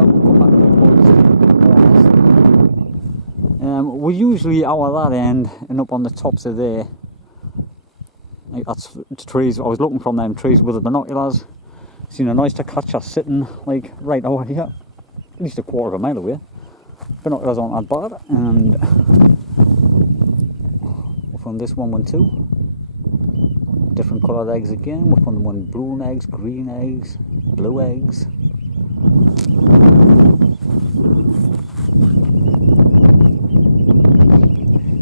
But we'll come back to the pods a bit more. We're usually out at that end and up on the tops of there. Like that's trees. I was looking from them trees with the binoculars. Seen an oyster catcher sitting like right over here, at least a quarter of a mile away. Binoculars aren't that bad, and from this one too. Different coloured eggs again. We found one blue eggs, green eggs, blue eggs.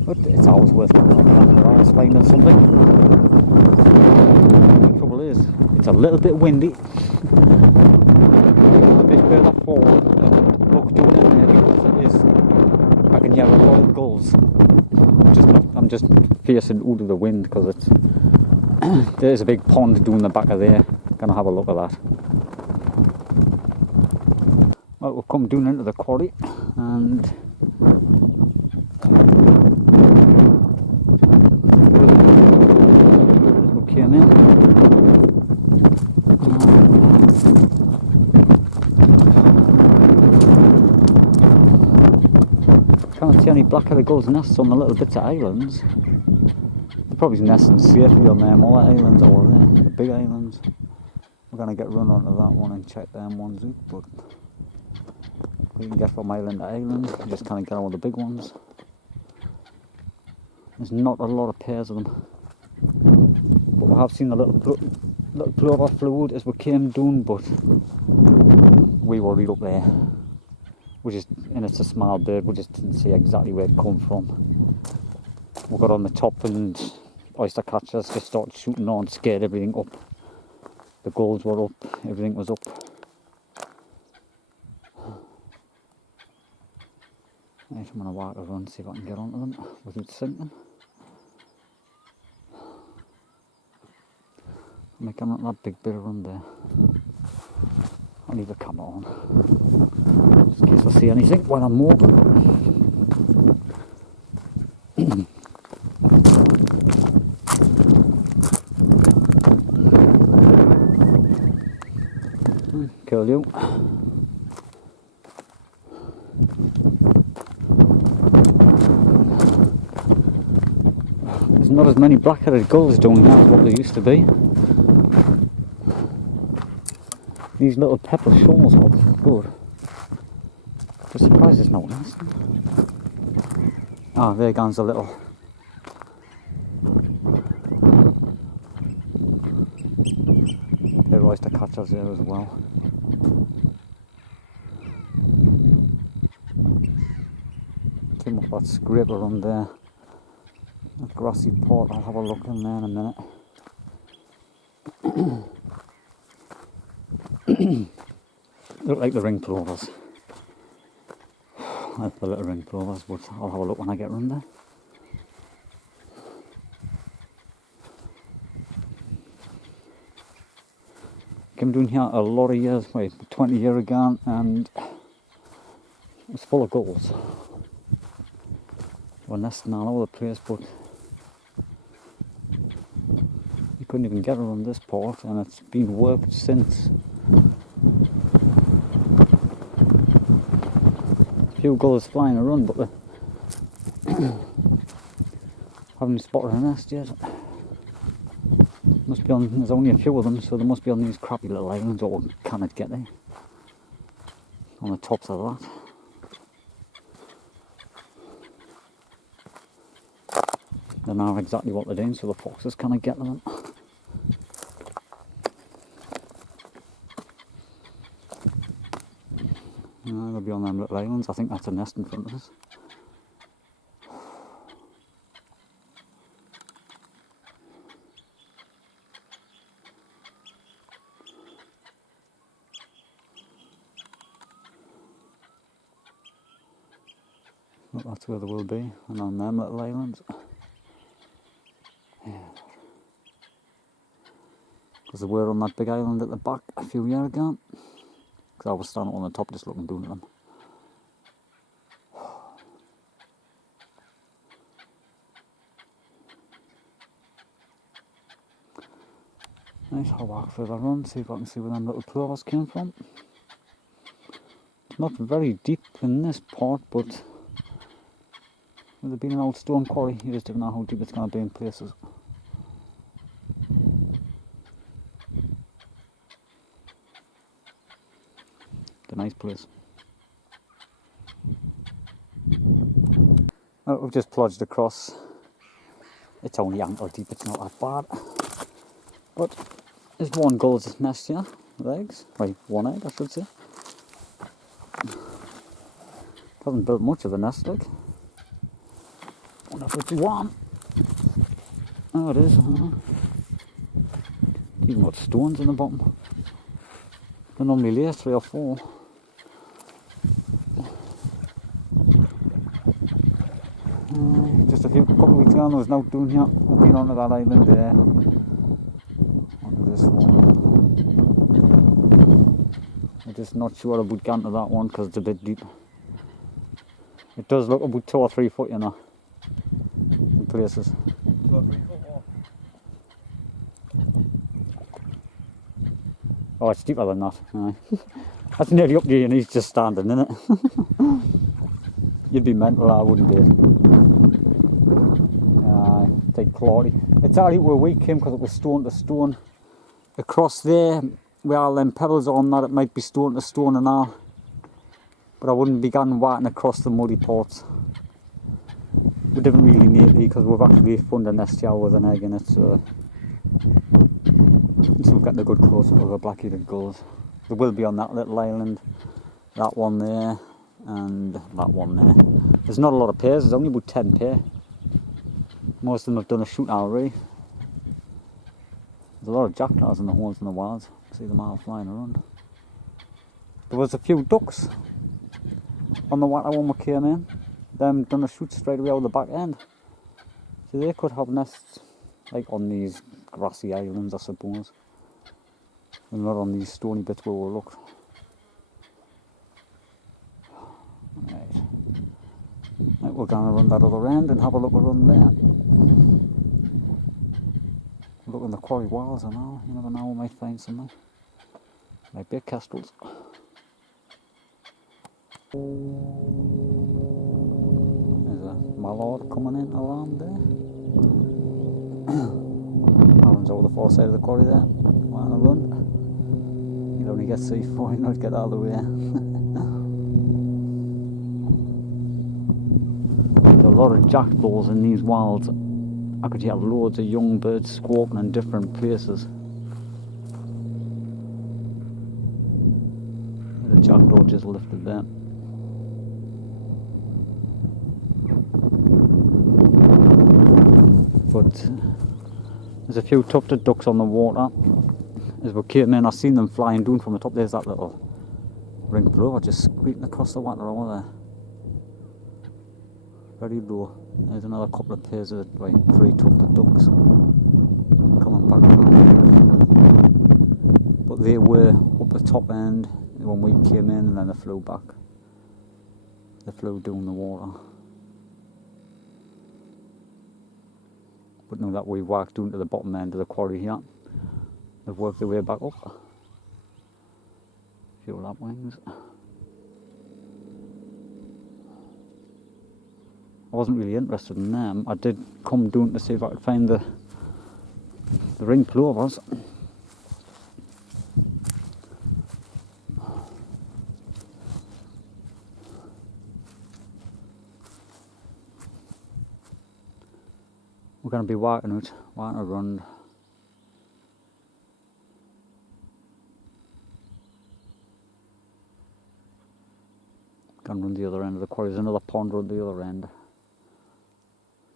But it's always worth coming up after hours finding something. The trouble is, it's a little bit windy. A bit further forward and look down in there because it is. I can hear a lot of gulls. I'm just facing out of the wind because it's. There's a big pond down the back of there. Gonna have a look at that. Well, we've come down into the quarry and we came in. Can't see any black-headed gulls nests on the little bits of islands. Probably nesting safely on them other islands over there, the big islands. We're going to get run onto that one and check them ones out, but we can get from island to island, just kind of get all the big ones. There's not a lot of pairs of them, but we have seen the little plover flew out as we came down, but we were right up there. And it's a small bird, we just didn't see exactly where it come from. We got on the top and oyster catchers just started shooting on, scared everything up. The gulls were up, everything was up. Right, I'm going to walk around, see if I can get onto them without sinking. I'm making not that big bit around there. I'll leave the camera on, just in case I see anything while I'm walking. Kill you. There's not as many black-headed gulls down here as what there used to be. These little pepper shoals are good. I'm surprised it's not nesting. Ah, there goes a little. There are oyster catchers there as well. Came off that scraper on there. That grassy pot, I'll have a look in there in a minute. Look like the ring plovers. I like the little ring plovers, but I'll have a look when I get round there. Came down here a lot of years, 20 years ago, and it was full of gulls. They were nesting all over the place, but you couldn't even get around this part, and it's been worked since. A few gulls flying around, but they haven't spotted a nest yet. Must be on. There's only a few of them, so they must be on these crappy little islands, or can it get there? On the tops of that. They know exactly what they're doing, so the foxes can't get them. They'll be on them little islands. I think that's a nest in front of us. Well, that's where they will be, and on them little islands. Yeah. Because they were on that big island at the back a few years ago. Because I was standing on the top just looking down at them. Right, I'll walk further on, see if I can see where them little plovers came from. not very deep in this part, but with it being an old stone quarry, you just don't know how deep it's going to be in places. It's a nice place. Well, we've just plunged across. It's only ankle deep, it's not that bad. But there's one gull's nest here, with eggs. Right, one egg I should say. Haven't built much of a nest, like. Wonder if it's warm. Oh, it is. Even got stones in the bottom. They normally lay 3 or 4. Just a couple of weeks ago, there was no doing here. I've been onto that island there. Onto this one. I'm just not sure about getting to that one because it's a bit deep. It does look about 2 or 3 foot, you know, in places. 2 or 3 foot more. Oh, it's deeper than that. Aye. That's nearly up to your knees just standing, isn't it? You'd be mental, I wouldn't be. Aye, it's like cloudy. It's actually where we came because it was stone to stone. Across there, where all them pebbles on that, it might be stone to stone and all. But I wouldn't be going walking across the muddy parts. We didn't really need to because we've actually found a nest here with an egg in it, so we're getting a good close up of the black-headed gulls. They will be on that little island, that one there, and that one there. There's not a lot of pairs, there's only about 10 pair. Most of them have done a shoot already. There's a lot of jackdaws in the horns and the wilds. See them all flying around. There was a few ducks on the water when we came in. Them done a shoot straight away out the back end. So they could have nests like on these grassy islands, I suppose. And not on these stony bits where we looked. Right. Right, we're going to run that other end and have a look around there. Look in the quarry walls and all. You never know, we might find something. Might be kestrels. There's a mallard coming in around there. Aaron's over the far side of the quarry there. Want to run? You'll only get C4, you not get all the way. There's a lot of jackdaws in these wilds. I could hear loads of young birds squawking in different places. The jackdaw just lifted there. But there's a few tufted ducks on the water. As we came in, I seen them flying down from the top. There's that little ring plover just squeaking across the water over there. Very low. There's another couple of pairs of 3 tufted ducks coming back around. But they were up the top end when we came in, and then they flew back. They flew down the water. But now that we walked down to the bottom end of the quarry here, they've worked their way back up. A few lapwings. I wasn't really interested in them. I did come down to see if I could find the ring plovers. We're going to be walking around. Going around the other end of the quarry. There's another pond around the other end.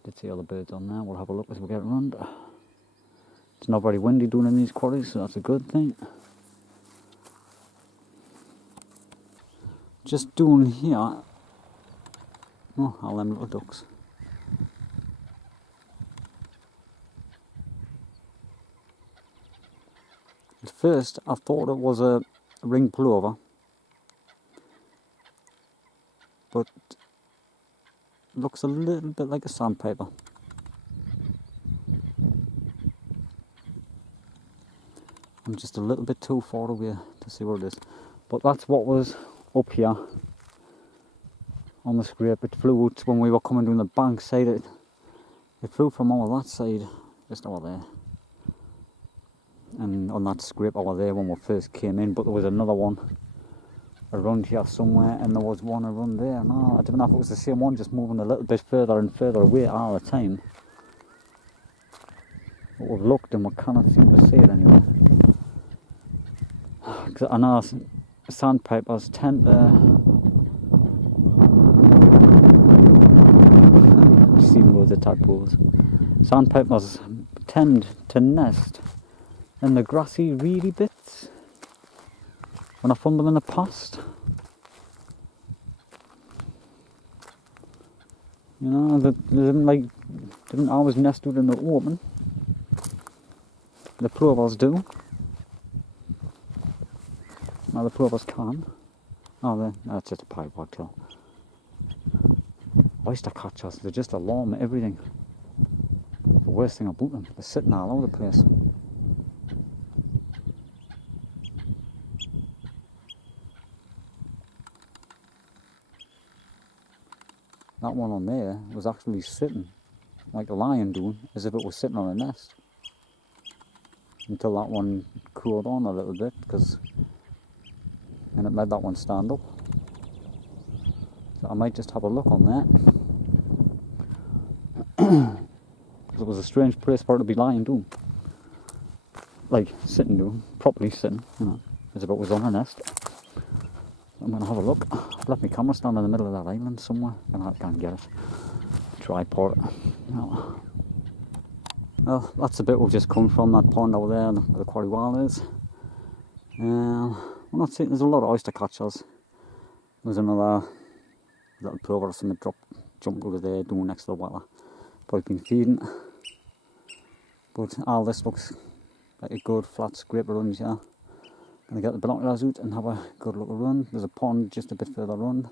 Did see other birds on there. We'll have a look as we get around. It's not very windy down in these quarries, so that's a good thing. Just down here. Oh, all them little ducks. At first, I thought it was a ring plover, but it looks a little bit like a sandpiper. I'm just a little bit too far away to see where it is, but that's what was up here on the scrape. It flew out when we were coming down the bank side. It flew from over that side, just over there. And on that scrape over there when we first came in, but there was another one around here somewhere, and there was one around there. No, I don't know if it was the same one, just moving a little bit further and further away all the time. But we've looked and we cannot seem to see it anywhere. Because I know sandpipers tend to... I've seen loads of tadpoles. Sandpipers tend to nest in the grassy, reedy bits. When I found them in the past, you know, they didn't always nest out in the open. The plovers do. Now the plovers can. Oh, that's just a pipe wagtail. Oyster catchers, they're just alarm at everything. The worst thing about them, they're sitting all over the place. That one on there was actually sitting, like a lion doing, as if it was sitting on a nest. Until that one cooled on a little bit, and it made that one stand up. So I might just have a look on that. Because it was a strange place for it to be lying doing. Like sitting doing, properly sitting, you know, as if it was on a nest. I'm going to have a look. I've left my camera stand in the middle of that island somewhere, and I can't get it. Tripod. No. Well, that's the bit we've just come from, that pond over there where the quarry wall is. We're not seeing, there's a lot of oyster catchers. There's another little plover or something jumped over there down next to the water. Probably been feeding. But all this looks like a good flat scrape around here. Gonna get the binoculars out and have a good look around. There's a pond just a bit further around.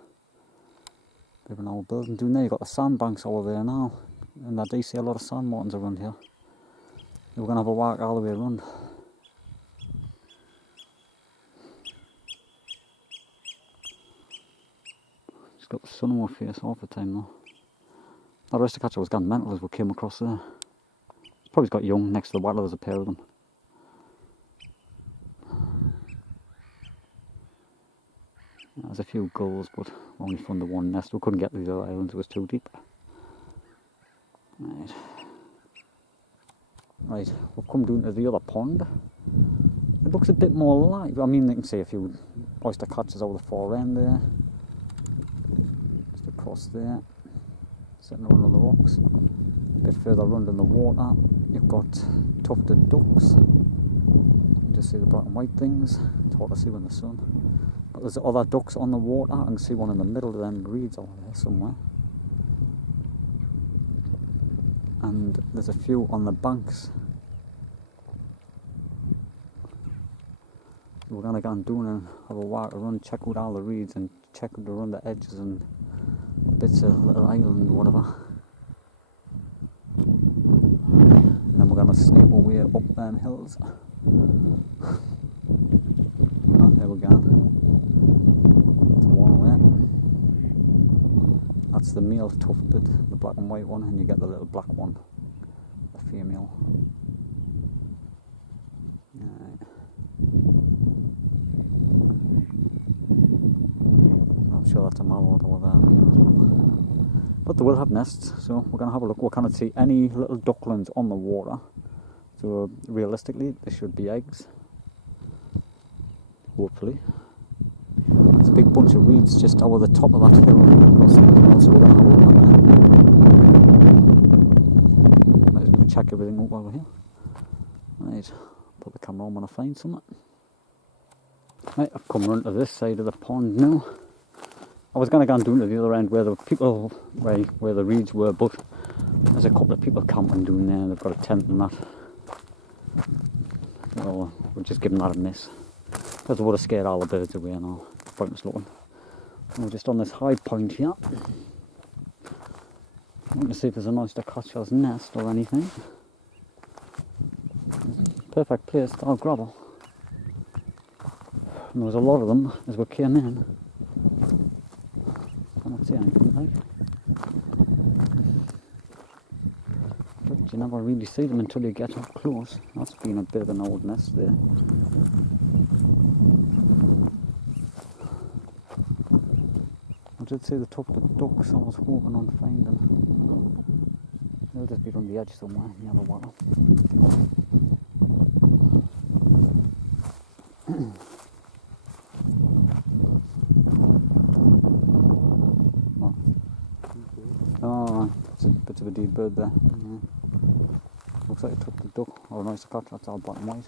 Bit of an old building down there. You've got the sandbanks over there now. And I do see a lot of sand martins around here. We're gonna have a walk all the way around. Just got the sun on my face half the time though. That oyster catcher was gone mental as we came across there. It's probably got young next to the water, there's a pair of them. There's a few gulls, but we only found the one nest. We couldn't get through the other islands, it was too deep. Right, we've come down to the other pond. It looks a bit more live. I mean, you can see a few oyster catchers over the far end there. Just across there, sitting around on the rocks. A bit further around in the water, you've got tufted ducks. You can just see the black and white things. It's hard to see in the sun. But there's other ducks on the water. I can see one in the middle of them reeds over there somewhere. And there's a few on the banks. We're going to go down and have a walk around, check out all the reeds and check out around the edges and bits of little island or whatever. And then we're going to sneak our way up them hills. Oh, there we go. That's one away. That's the male tufted, the black and white one, and you get the little black one, the female. Right. I'm sure that's a mallard over there as well. But they will have nests, so we're going to have a look. We cannot see any little ducklings on the water, so realistically there should be eggs. Hopefully. There's a big bunch of reeds just over the top of that hill across the canal, so we're going to have a look at that. Might as well check everything up while we're here. Right, put the camera on when I find something. Right, I've come round to this side of the pond now. I was going to go down to the other end where the people, where the reeds were, but there's a couple of people camping down there. They've got a tent and that. Well, we're just giving that a miss. Because it would have scared all the birds away and all. Pointless looking. And we're just on this high point here. I want to see if there's an oyster catcher's nest or anything. Perfect place, it's all gravel. And there was a lot of them as we came in. Cannot see anything like. But you never really see them until you get up close. That's been a bit of an old nest there. I did see the top of the ducks. I was hoping on finding them. They'll just be on the edge somewhere near the water. Oh, it's a bit of a dead bird there. Yeah. Looks like it took the duck. Oh, nice catch. That's all black and white.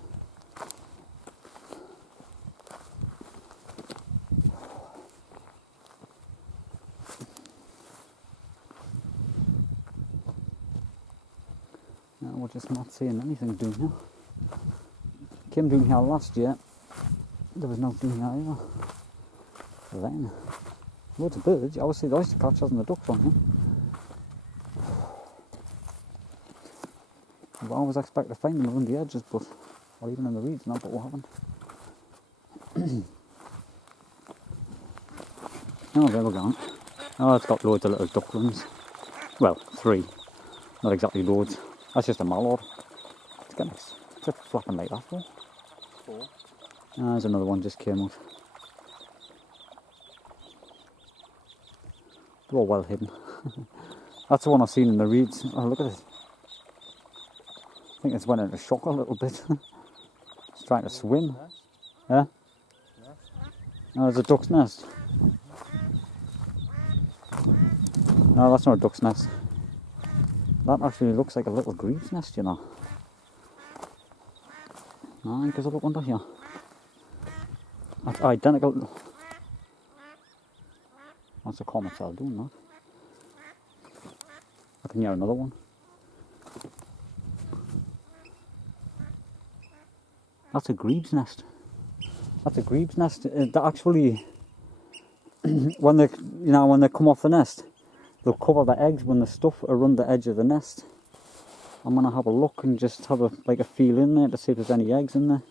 Yeah, we're just not seeing anything down here. Came down here last year. There was no down here either. Then, loads of birds. You always see the oyster catchers and the ducks on here. I always expect to find them around the edges, but or even in the reeds now, but we haven't. Oh, there we're going. Oh, it's got loads of little ducklings. Well, 3. Not exactly loads. That's just a mallard. It's got nice. It's just flapping like that, though. 4. There's another one just came out. They're all well hidden. That's the one I've seen in the reeds. Oh, look at it. I think it's went into shock a little bit. It's trying to swim. Yeah? No, there's a duck's nest. No, that's not a duck's nest. That actually looks like a little grebe's nest, you know. No, because I look under here. That's identical. That's a comet cell doing that. I can hear another one. That's a grebe's nest. That's a grebe's nest. They actually, when they come off the nest, they'll cover the eggs when the stuff around the edge of the nest. I'm gonna have a look and just have a feel in there to see if there's any eggs in there,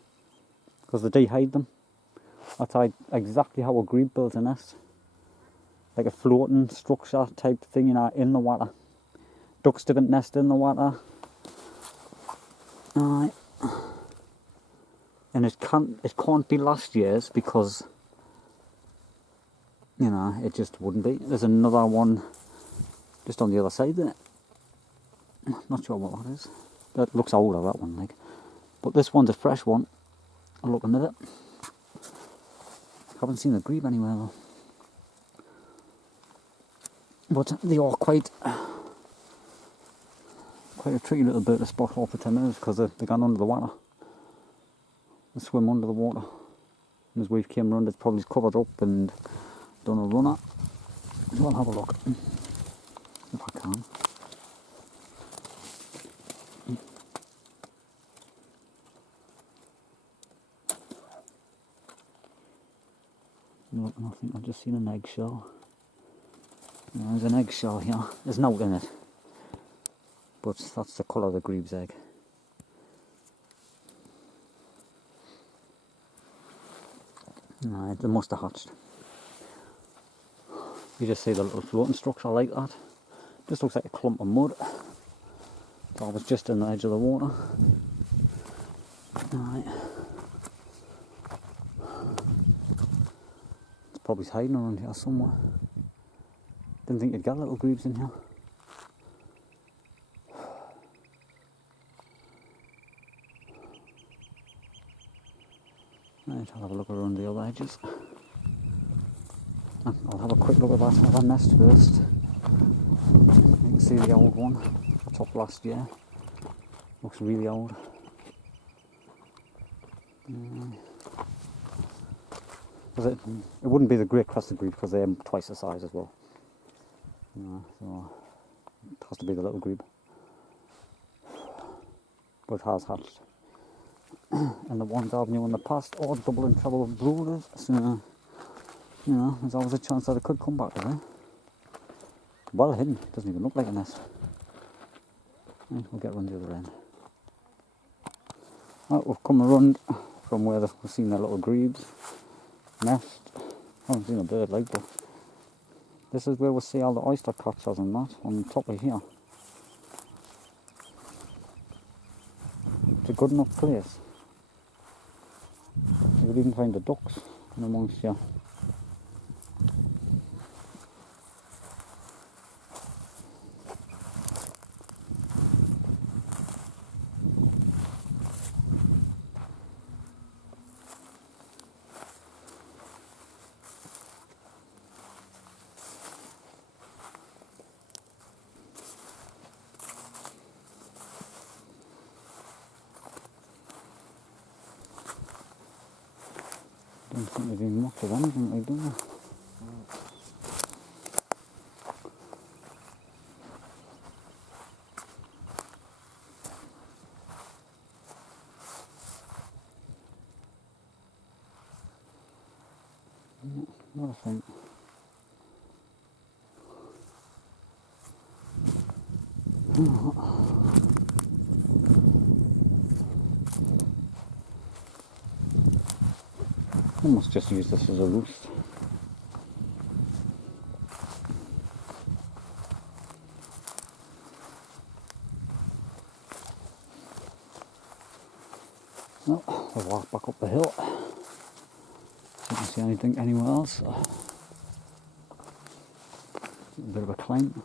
because they do hide them. That's exactly how a grebe builds a nest, like a floating structure type thing, you know, in the water. Ducks didn't nest in the water. Alright. And it can't be last year's because, you know, it just wouldn't be. There's another one just on the other side there. Not sure what that is. That looks older, that one, like. But this one's a fresh one. I'm looking at it. Haven't seen a grebe anywhere though. But they are quite a tricky little bit to spot off for 10 minutes because they've gone under the water. They swim under the water. And as we came around, it's probably covered up and done a runner. So I'll have a look if I can. Look, I think I've just seen an eggshell. There's an eggshell here. There's no in it, but that's the colour of the grebe's egg. Right, they must have hatched. You just see the little floating structure like that. Just looks like a clump of mud. It's always just in the edge of the water. Right. It's probably hiding around here somewhere. Didn't think you'd get little grebes in here. Right, I'll have a look around the other edges. I'll have a quick look at that other nest first. You can see the old one. That's up last year. Looks really old. It wouldn't be the great crested grebe because they're twice the size as well. So it has to be the little grebe. But it has hatched. And the ones I've knew in the past are double in trouble with brooders. So, you know, there's always a chance that it could come back there. Well hidden, doesn't even look like a nest. Right, we'll get around the other end. Right, we've come around from where we've seen the little grebes nest. I haven't seen a bird like, but This is where we see all the oyster catchers and that, on top of here. It's a good enough place. You could even find the ducks in amongst here. Don't think they're doing much of anything, like, do they? Not a thing. I must just use this as a roost. Well, I'll walk back up the hill. See if I can see anything anywhere else. A bit of a climb.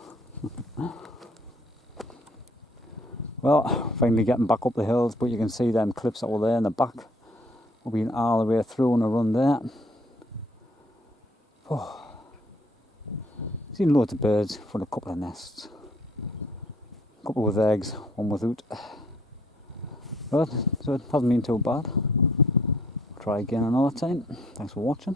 Well, finally getting back up the hills, but you can see them cliffs that were there in the back. We've been all the way through and around there. Oh. Seen loads of birds from a couple of nests. A couple with eggs, one without. But so it hasn't been too bad. Try again another time. Thanks for watching.